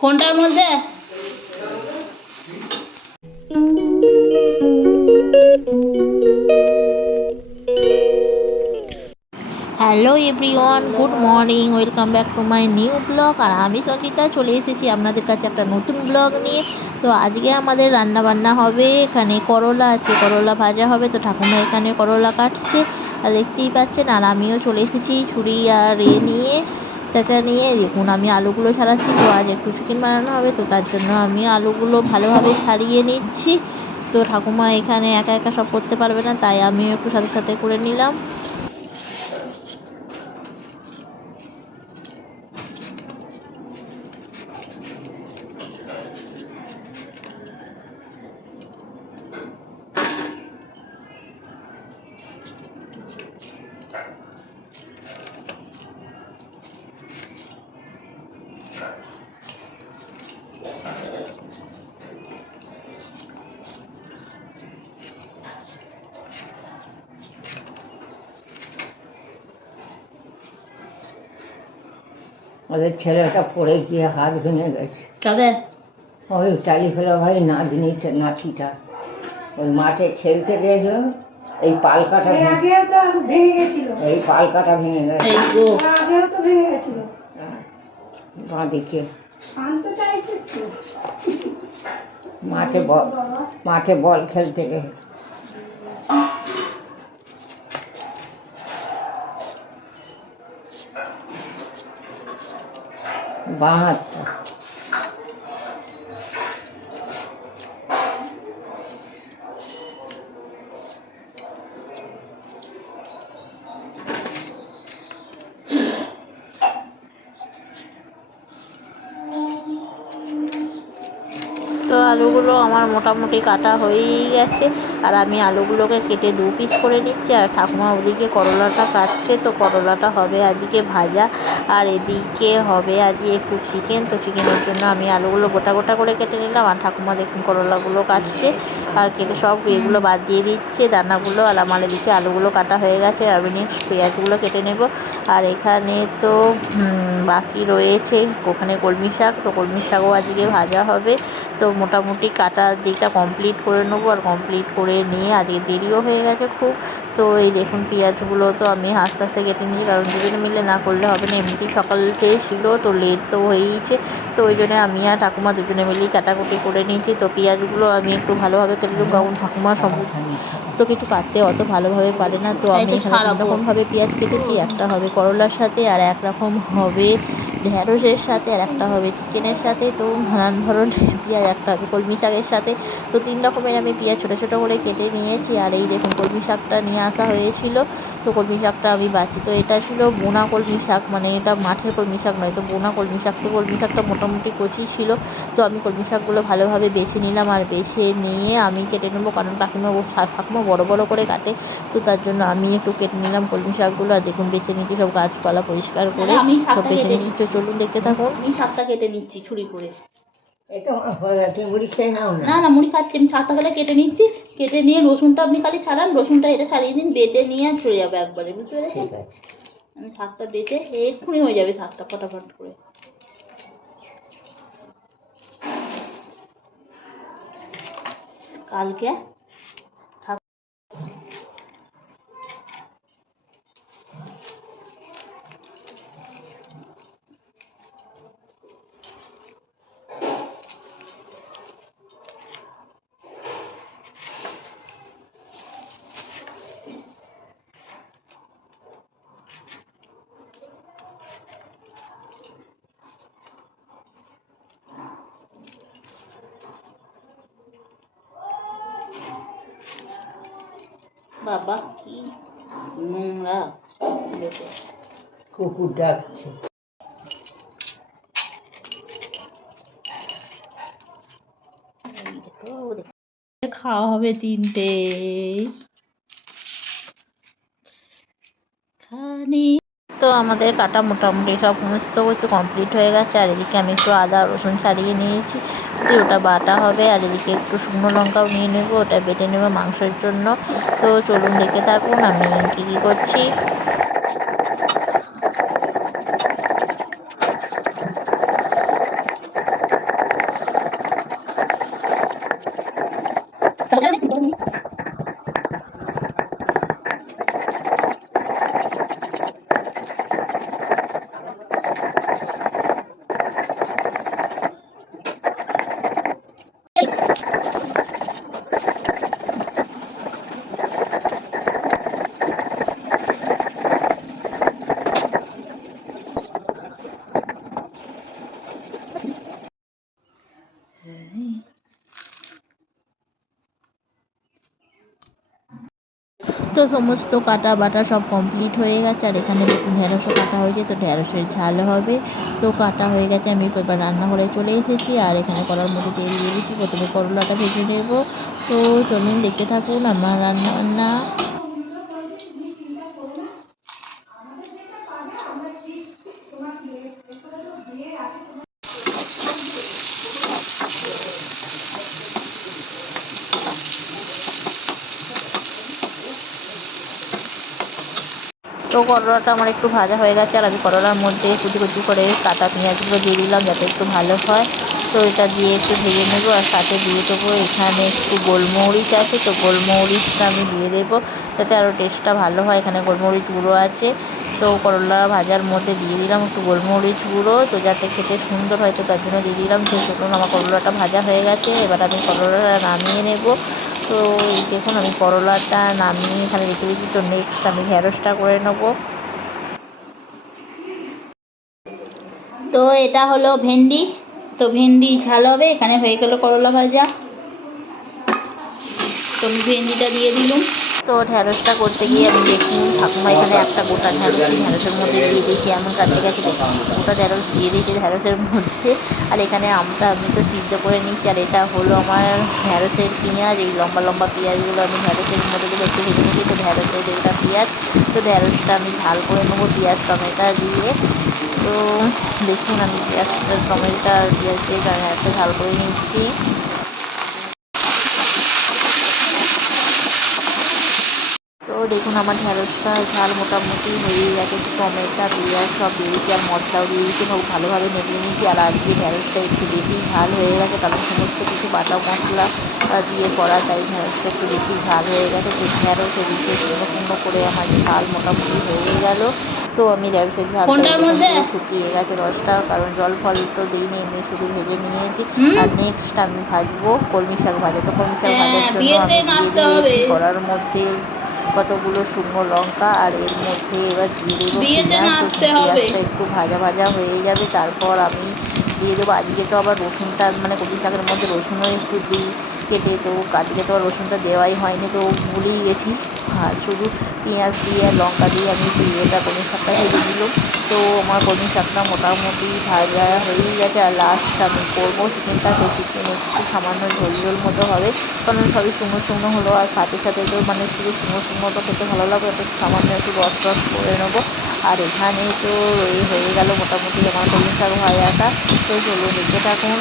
কোনটার মধ্যে hello everyone, good morning, welcome back to my new blog. আর আমি সঞ্চিতা চলে এসেছি আপনাদের কাছে একটা নতুন ব্লগ নিয়ে। তো আজকে আমাদের রান্না বান্না হবে, এখানে করলা আছে, করলা ভাজা হবে। তো ঠাকুমা এখানে করলা কাটছে আর দেখতেই পাচ্ছেন। আর আমিও চলে এসেছি ছুরি আর নিয়ে, চাচা নিয়ে। দেখুন আমি আলুগুলো ছাড়াচ্ছি। তো আজ একটু চিকেন বানানো হবে, তো তার জন্য আমি আলুগুলো ভালোভাবে ছাড়িয়ে নিচ্ছি। তো ঠাকুমা এখানে একা একা সব করতে পারবে না, তাই আমিও একটু সাথে সাথে করে নিলাম। ওদের ছেলেটা পড়ে গিয়ে হাত ভেঙে গেছে। কাদের? ওই টালি ফেলা ভাই নাতিটা ওই মাঠে খেলতে গেছিল, এই পালকাটা ভেঙে গেছিল, এই পালকাটা ভেঙে গেছে, বাঁ দিকে মাঠে বল খেলতে গেছে। বাঁ হাতটা তো আলুগুলো আমার মোটামুটি কাটা হয়েই গেছে। আর আমি আলুগুলোকে কেটে 2 পিস করে নিচ্ছি। আর ঠাকুমা ওদিকে করলাটা কাটছে। তো করলাটা হবে আজকে ভাজা, আর এদিকে হবে আজকে একটু চিকেন। তো চিকেনের জন্য আমি আলুগুলো গোটা গোটা করে কেটে নিলাম। আর ঠাকুমা দেখুন করলাগুলো কাটছে আর কেটে সব এগুলো বাদ দিয়ে দিচ্ছে দানাগুলো। আর আমার এদিকে আলুগুলো কাটা হয়ে গেছে। আর আমি নেক্সট পেঁয়াজগুলো কেটে নেব। আর এখানে তো বাকি রয়েছে ওখানে কলমি শাক। তো কলমি শাকও আজকে ভাজা হবে। তো মোটামুটি কাটার দিকটা কমপ্লিট করে নেবো। আর কমপ্লিট করে নিয়ে আজকে দেরিও হয়ে গেছে খুব। তো এই দেখুন পেঁয়াজগুলো তো আমি আস্তে আস্তে কেটে নিয়েছি, কারণ দুজনে মিলে না করলে হবে না। এমনিতেই সকাল থেকে ছিল, তো লেট তো হয়েইছে। তো ওই জন্য আমি আর ঠাকুমা দুজনে মিলেই কাটাকুটি করে নিয়েছি। তো পেঁয়াজগুলো আমি একটু ভালোভাবে কেটে নেব, কারণ ঠাকুমা সমস্ত কিছু কাটতে অত ভালোভাবে পারে না। তো আমি এখানে 3 রকমভাবে পেঁয়াজ কেটেছি। একটা হবে করলার সাথে, আর এক রকম হবে ঢ্যাঁড়সের সাথে, আর একটা হবে চিকেনের সাথে। তো নানান ধরনের পেঁয়াজ, একটা হবে কলমি শাকের সাথে। তো 3 রকমের আমি পেঁয়াজ ছোটো ছোটো করে কেটে নিয়েছি। আর এই দেখুন কলমি শাকটা নিয়ে আসা হয়েছিল। তো কলমি শাকটা আমি বাছি। তো এটা ছিল বোনা কলমি শাক, মানে এটা মাঠের কলমি শাক নয়, তো বোনা কলমি শাক। তো কলমি শাকটা মোটামুটি কচি ছিল। তো আমি কলমি শাকগুলো ভালোভাবে বেছে নিলাম। আর বেছে নিয়ে আমি কেটে নেবো, কারণ ঠাকুমা বড় বড় করে কাটে। তো তার জন্য আমি একটু কেটে নিলাম কলমি শাকগুলো। আর দেখুন বেছে নিচ্ছি সব গাছপালা পরিষ্কার করে। আমি সব বেছে নিচ্ছি। চলুন দেখতে থাকুন। এই শাকটা কেটে নিচ্ছি ছুরি করে। এটা মুড়ি খেয়ে নাও না না, মুড়ি খাচ্ছি আমি। শাকটা তাহলে কেটে নিচ্ছি। কেটে নিয়ে রসুনটা আপনি খালি ছাড়ান, রসুনটা এটা ছাড়িয়ে দিন, বেটে নিয়ে আর চলে যাবে একবারে, বুঝতে পেরেছেন? ঠিক আছে। আমি শাকটা বেটে এক্ষুনি হয়ে যাবে শাকটা ফটাফট করে। কালকে বাবা কি নোংরা কুকুর ডাকছে। খাওয়া হবে 3টে খানে। তো আমাদের কাটা মোটামুটি সমস্ত একটু কমপ্লিট হয়ে গেছে। আর এদিকে আমি একটু আদা রসুন ছাড়িয়ে নিয়েছি, দিয়ে ওটা বাটা হবে। আর এদিকে একটু শুকনো লঙ্কাও নিয়ে নেবো, ওটা বেটে নেবো মাংসের জন্য। তো চলুন দেখতে থাকুন আমি কী কী করছি। তো সমস্ত কাটা বাটা সব কমপ্লিট হয়ে গেছে। আর এখানে দেখুন ঢেঁড়সও কাটা হয়েছে, তো ঢেঁড়সের ঝাল হবে। তো কাটা হয়ে গেছে, আমি এবার রান্নাঘরে চলে এসেছি। আর এখানে কড়ার মধ্যে তেল দিয়ে দিচ্ছি, প্রথমে করলাটা ভেজে নেব। তো চলুন দেখতে থাকুন আমার রান্না। তো করলাটা আমার একটু ভাজা হয়ে গেছে। আর আমি করলার মধ্যে কুচি কুচি করে কাটা পেঁয়াজগুলো দিয়ে দিলাম যাতে একটু ভালো হয়। তো এটা দিয়ে একটু ভেজে নেবো। আর সাথে দিয়ে দেবো এখানে একটু গোলমরিচ আছে, তো গোলমরিচটা আমি দিয়ে দেবো যাতে আরও টেস্টটা ভালো হয়। এখানে গোলমরিচ গুঁড়ো আছে, তো করলা ভাজার মধ্যে দিয়ে দিলাম একটু গোলমরিচ গুঁড়ো, তো যাতে খেতে সুন্দর হয়, তো তার জন্য দিয়ে দিলাম। তো চলুন আমার করলাটা ভাজা হয়ে গেছে, এবার আমি করলাটা নামিয়ে নেব। তো এই দেখুন আমি করলাটা নামিয়ে এখানে রেখে দিচ্ছি। তো নেক্সট আমি ঢেঁড়সটা করে নেবো। তো এটা হলো ভেন্ডি, তো ভেন্ডি ঝাল হবে। এখানে হয়ে গেল করলা ভাজা, তো আমি ভেন্ডিটা দিয়ে দিলুম। তো ঢ্যাঁড়সটা করতে গিয়ে আমি দেখুন ঠাকুমা এখানে একটা গোটা ঢ্যাঁড়স ঢ্যাঁড়সের মধ্যে দিয়ে দিয়েছি, এমন কাটতে গেছে দেখুন গোটা ঢ্যাঁড়স দিয়ে দিয়েছি ঢ্যাঁড়সের মধ্যে। আর এখানে আমটা আমি তো সিদ্ধ করে নিচ্ছি। আর এটা হলো আমার ঢ্যাঁড়সের পেঁয়াজ, এই লম্বা লম্বা পেঁয়াজগুলো আমি ঢ্যাঁড়সের মধ্যে দিয়ে একটু ভেজে নিচ্ছি। তো ঢ্যাঁড়সের এটা পেঁয়াজ, তো ঢ্যাঁড়সটা আমি ঝাল করে নেবো পেঁয়াজ টমেটো দিয়ে। তো দেখুন আমি পেঁয়াজ টমেটো আর পেঁয়াজ দিয়ে ঢ্যাঁড়সটা ঝাল করে নিচ্ছি। তো দেখুন আমার ঢ্যাঁড়সটা ঝাল মোটামুটি হয়ে গেছে। টমেটো পেঁয়াজ সব দিয়েছি আর মশলাও দিয়ে দিয়েছি, খুব ভালোভাবে নেড়ে নিয়েছি। আর আজকে ঢ্যাঁড়সটা একটু বেশি ঝাল হয়ে গেছে, কারণ সমস্ত কিছু বাটা মশলা দিয়ে করা, তাই ঢ্যাঁড়সটা একটু বেশি ঝাল হয়ে গেছে। তো ঢ্যাঁড়স এদিকে শুকনো শুকনো করে আমার ঝাল মোটামুটি হয়ে গেল। তো আমি ঢ্যাঁড়সের ঝালটা শুকিয়ে গেছে রসটা, কারণ জল ফল তো দিইনি, এমনি শুধু ভেজে নিয়েছি। আর নেক্সট আমি ভাজবো কলমি শাক ভাজা। তো কলমি শাক ভাজার জন্য আমি দিয়ে দিয়েছি কড়ার মধ্যে কতগুলো শুকনো লঙ্কা, আর এর মধ্যে এবার দিয়ে দেবো পেঁয়াজ। পেঁয়াজটা একটু ভাজা ভাজা হয়ে যাবে, তারপর আমি দিয়ে দেবো। আজকে তো আবার রসুনটা মানে কলমি শাকের মধ্যে রসুনও একটু দিই কেটে, তো আজকে তো আর রসুনটা দেওয়াই হয়নি, তো ভুলেই গেছি। আর শুধু পেঁয়াজ দিয়ে আর লঙ্কা দিয়ে আমি এটা কলমি শাকটা ভেজে দিলাম। তো আমার কলমি শাকটা মোটামুটি ভাজা হয়েই গেছে। আর লাস্ট আমি করবো চিকেনটা, তো চিকেন একটু সামান্য ঝোল ঝোল মতো হবে, কারণ সবই শুকনো শুকনো হলো। আর সাথে সাথে তো মানে শুধু শুকনো শুকনো তো খেতে ভালো লাগবে, একটু সামান্য একটু রস রস করে নেবো। আর এখানে তো এই হয়ে গেল মোটামুটি আমার কলমি শাক ভাজাটা। তো চলুন দেখতে থাকুন।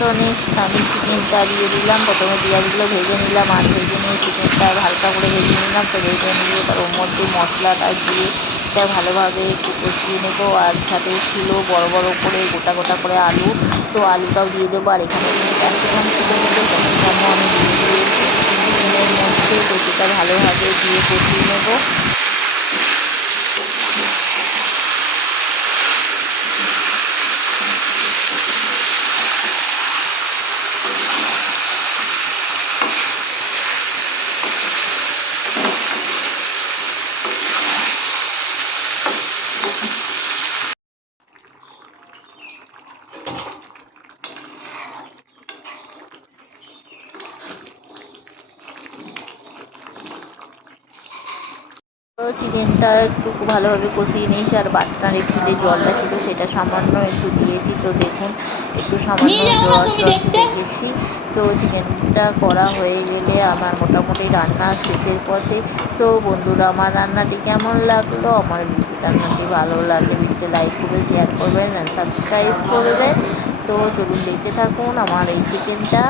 তো নেক্সট আমি চিকেনটা দিয়ে দিলাম, প্রথমে পেঁয়াজগুলো ভেজে নিলাম। আর ভেজে নিয়ে চিকেনটা হালকা করে ভেজে নিলাম। তো ভেজে নিয়ে এবার ওর মধ্যে মশলাটা দিয়ে এটা ভালোভাবে একটু কষিয়ে নেবো। আর সাথে ছিল বড় বড় করে গোটা গোটা করে আলু, তো আলুটাও দিয়ে দেবো। আর এখানে ক্যাপসিকাম ছিল, ক্যাপসিকামও আমি দিয়ে দিয়েছি চিকেনের মধ্যে। তো সেটা ভালোভাবে দিয়ে কষিয়ে নেবো। চিকেনটা একটু ভালোভাবে কষিয়ে নিয়েছি, আর বাটনার একটু যে জলটা ছিল সেটা সামান্য একটু দিয়েছি। তো দেখুন একটু সামান্য রস দিয়েছি। তো চিকেনটা করা হয়ে গেলে আমার মোটামুটি রান্না শেষের পথে। তো বন্ধুরা, আমার রান্নাটি কেমন লাগলো? আমার রান্নাটি ভালো লাগলে ভিডিওটি লাইক করবেন, শেয়ার করবেন আর সাবস্ক্রাইব করবেন। তো চলুন দেখতে থাকুন আমার এই চিকেনটা।